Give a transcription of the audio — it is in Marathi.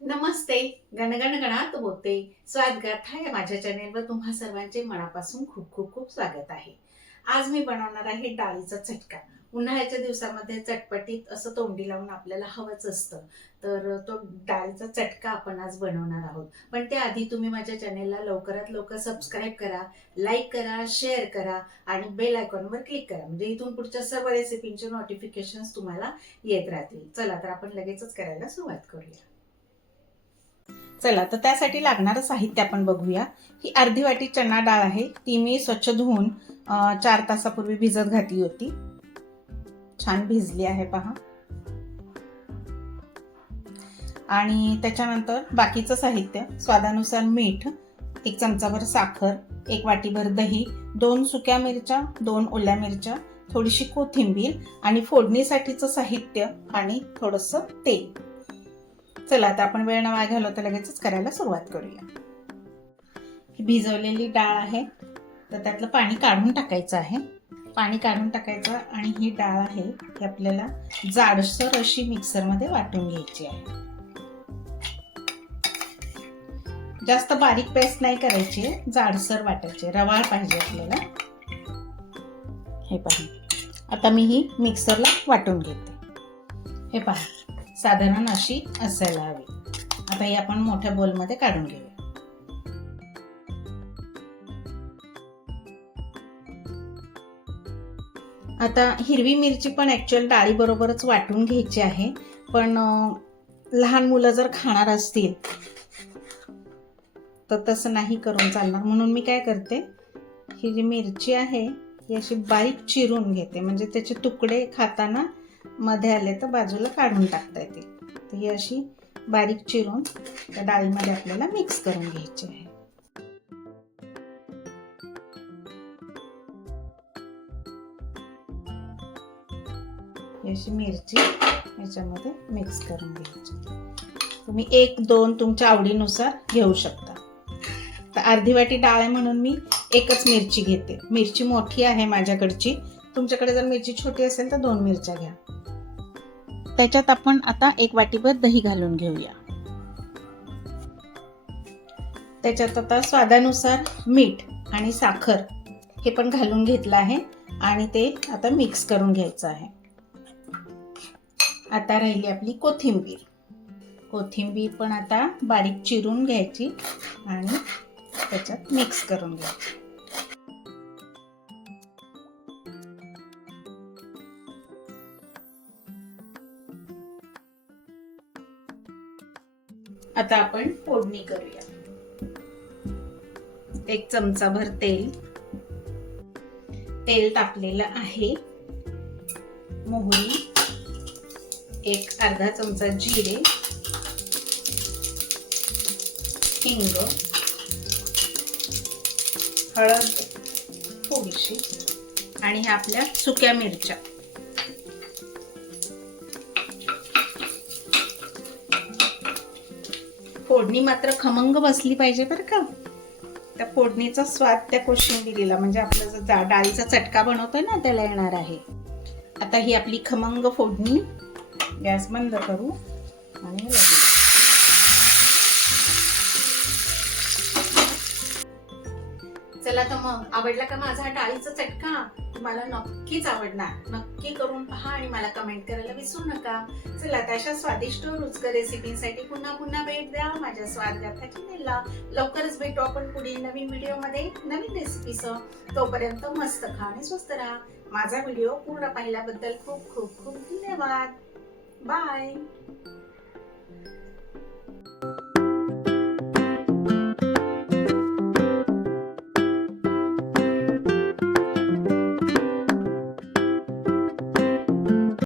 नमस्ते. गणगण गणात बोलते. स्वागत आहे माझ्या चॅनेलवर. तुम्हा सर्वांचे मनापासून खूप खूप खूप स्वागत आहे. आज मी बनवणार आहे डाळीचा चटका. उन्हाळ्याच्या दिवसामध्ये चटपटीत असं तोंडी लावून आपल्याला हवंच असतं. तर तो डाळीचा चटका आपण आज बनवणार आहोत. पण त्याआधी तुम्ही माझ्या चॅनेलला लवकरात लवकर सबस्क्राईब करा, लाईक करा, शेअर करा आणि बेल आयकॉनवर क्लिक करा. म्हणजे इथून पुढच्या सर्व रेसिपींचे नोटिफिकेशन्स तुम्हाला येत राहतील. चला तर आपण लगेचच करायला सुरुवात करूया. चला तर त्यासाठी लागणारं साहित्य आपण बघूया. ही अर्धी वाटी चणा डाळ आहे. ती मी स्वच्छ धुवून 4 तासापूर्वी भिजत घातली होती. छान भिजली आहे पहा. आणि त्याच्यानंतर बाकीचं साहित्य स्वादानुसार मीठ, 1 चमचाभर साखर, 1 वाटीभर दही, 2 सुक्या मिरच्या, 2 ओल्या मिरच्या, थोडीशी कोथिंबीर आणि फोडणीसाठीचं साहित्य आणि थोडंसं तेल. चला आता आपण वेळ न वाया घालवता लगेचच करायला सुरुवात करूया. ही भिजवलेली डाळ आहे, तर त्यातलं पाणी काढून टाकायचं आहे. पाणी काढून टाकायचं आणि ही डाळ आहे ही आपल्याला जाडसर अशी मिक्सरमध्ये वाटून घ्यायची आहे. जास्त बारीक पेस्ट नाही करायची, जाडसर वाटायची, रवाळ पाहिजे आपल्याला. हे पहा, आता मी ही मिक्सरला वाटून घेते. हे पहा, साधारण अशी असायला हवी. आता ही आपण मोठ्या बोलमध्ये काढून घेऊया. आता हिरवी मिरची पण ऍक्च्युअल डाळी बरोबरच वाटून घ्यायची आहे, पण लहान मुलं जर खाणार असतील तर तसं नाही करून चालणार. म्हणून मी काय करते, ही जी मिरची आहे ही अशी बारीक चिरून घेते, म्हणजे त्याचे तुकडे खाताना मध्ये आले तर बाजूला काढून टाकता येतील. तर ही अशी बारीक चिरून त्या डाळीमध्ये आपल्याला मिक्स करून घ्यायची आहे. ही अशी मिरची याच्यामध्ये मिक्स करून घ्यायची. तुम्ही 1-2 तुमच्या आवडीनुसार घेऊ शकता. तर अर्धी वाटी डाळ आहे म्हणून मी एकच मिरची घेते. मिरची मोठी आहे माझ्याकडची. तुमच्याकडे जर मिरची छोटी असेल तर 2 मिरच्या घ्या. त्याच्यात आपण आता 1 वाटीभर दही घालून घेऊया. त्याच्यात आता स्वादानुसार मीठ आणि साखर हे पण घालून घेतलं आहे आणि ते आता मिक्स करून घ्यायचं आहे. आता राहिली आपली कोथिंबीर. कोथिंबीर पण आता बारीक चिरून घ्यायची आणि त्याच्यात मिक्स करून घ्यायची. आता आपण फोडणी करूया. 1 चमचाभर तेल टाकलेलं आहे. मोहरी, 1 अर्धा चमचा जिरे, हिंग, हळद थोडीशी आणि ह्या आपल्या सुक्या मिरच्या. फोडणी मात्र खमंग बसली पाहिजे बरं का. त्या फोडणीचा स्वाद त्या कोशिंबिरीला, म्हणजे आपला जो डाळीचा चटका बनवतोय ना त्याला येणार आहे. आता ही आपली खमंग फोडणी, गॅस बंद करू आणि चला तर मग आवडला का माझा डाळीचा चटका? तुम्हाला नक्कीच आवडणार. नक्की करून पहा आणि मला कमेंट करायला विसरू नका. चला अशा स्वादिष्ट रुचकर रेसिपीसाठी पुन्हा पुन्हा भेट द्या माझ्या स्वादगाथा चॅनेलला. लवकरच भेटू आपण पुढील नवीन व्हिडिओमध्ये नवीन रेसिपीसह. तोपर्यंत मस्त खा आणि स्वस्त राहा. माझा व्हिडिओ पूर्ण पाहिल्याबद्दल खूप खूप खूप धन्यवाद. बाय.